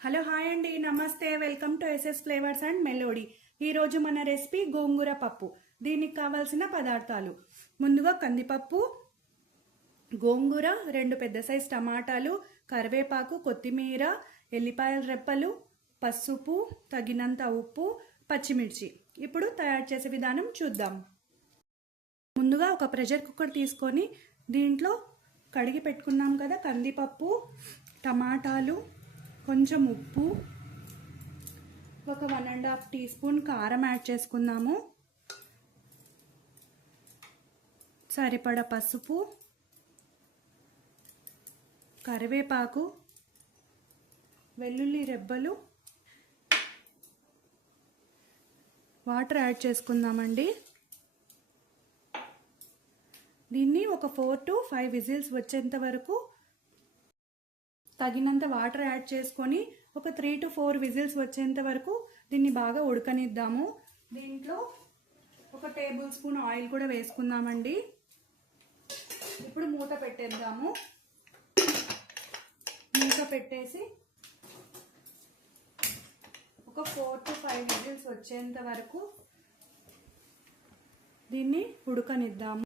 Hello hi అండి, నమస్తే. Welcome to SS flavours and melody. ఈరోజు మన రెసిపీ గోంగూర పప్పు. దీనికి కావాల్సిన పదార్థాలు: ముందుగా కందిపప్పు, గోంగూర, 2 పెద్ద సైజ్ టమాటాలు, కరివేపాకు, కొత్తిమీర, ఎల్లిపాయల రెప్పలు, పసుపు, తగినంత ఉప్పు, పచ్చిమిర్చి. ఇప్పుడు తయారు చేసే విధానం చూద్దాం. ముందుగా ఒక ప్రెషర్ కుక్కర్ తీసుకొని దీంట్లో కడిగి పెట్టుకున్నాం కదా కందిపప్పు, టమాటాలు, కొంచెం ఉప్పు, ఒక 1.5 టీ స్పూన్ కారం యాడ్ చేసుకుందాము, సరిపడ పసుపు, కరివేపాకు, వెల్లుల్లి రెబ్బలు, వాటర్ యాడ్ చేసుకుందామండి. దీన్ని ఒక 4 to 5 విజిల్స్ వచ్చేంత వరకు తగినంత వాటర్ యాడ్ చేసుకొని ఒక 3 to 4 విజిల్స్ వచ్చేంత వరకు దీన్ని బాగా ఉడకనిద్దాము. దీంట్లో ఒక టేబుల్ స్పూన్ ఆయిల్ కూడా వేసుకుందామండి. ఇప్పుడు మూత పెట్టేద్దాము. మూత పెట్టేసి ఒక 4 to 5 విజిల్స్ వచ్చేంత వరకు దీన్ని ఉడకనిద్దాము.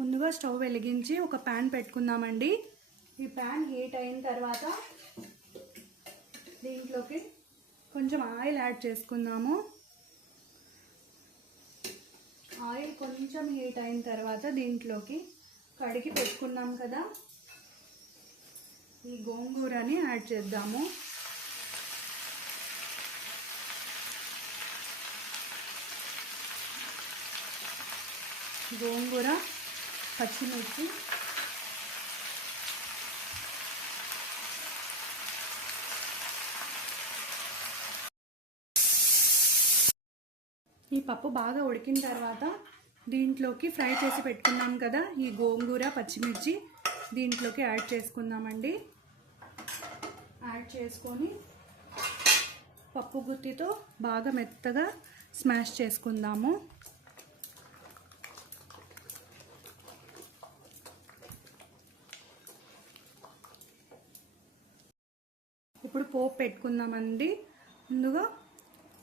ముందుగా స్టవ్ వెలిగించి ఒక ప్యాన్ పెట్టుకుందామండి. ఈ ప్యాన్ హీట్ అయిన తర్వాత దీంట్లోకి కొంచెం ఆయిల్ యాడ్ చేసుకుందాము. ఆయిల్ కొంచెం హీట్ అయిన తర్వాత దీంట్లోకి కడిగి పెట్టుకున్నాం కదా ఈ గోంగూరని యాడ్ చేద్దాము. గోంగూర, పచ్చిమిర్చి, ఈ పప్పు బాగా ఉడికిన తర్వాత దీంట్లోకి ఫ్రై చేసి పెట్టుకున్నాం కదా ఈ గోంగూర, పచ్చిమిర్చి దీంట్లోకి యాడ్ చేసుకుందామండి. యాడ్ చేసుకొని పప్పు గుత్తితో బాగా మెత్తగా స్మాష్ చేసుకుందాము. ఇప్పుడు పోపు పెట్టుకుందామండి. ముందుగా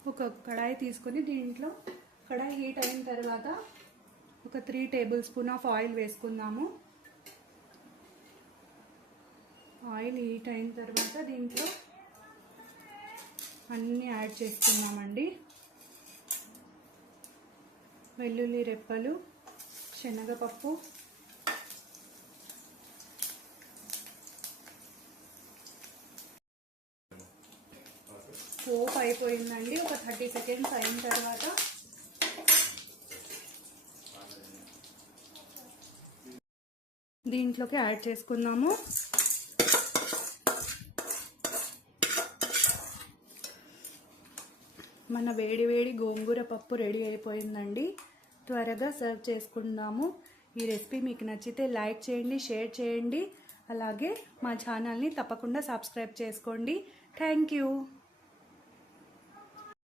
ఒక కడాయి తీసుకొని దీంట్లో కడాయి హీట్ అయిన తర్వాత ఒక 3 టేబుల్ స్పూన్ ఆఫ్ ఆయిల్ వేసుకుందాము. ఆయిల్ హీట్ అయిన తర్వాత దీంట్లో అన్నీ యాడ్ చేసుకుందామండి. వెల్లుల్లి రెప్పలు, శనగపప్పు, పోపు అయిపోయిందండి. ఒక 30 సెకండ్స్ అయిన తర్వాత దీంట్లోకి యాడ్ చేసుకుందాము. మన వేడి వేడి గోంగూర పప్పు రెడీ అయిపోయిందండి. త్వరగా సర్వ్ చేసుకుందాము. ఈ రెసిపీ మీకు నచ్చితే లైక్ చేయండి, షేర్ చేయండి. అలాగే మా ఛానల్ని తప్పకుండా సబ్స్క్రైబ్ చేసుకోండి. Thank you.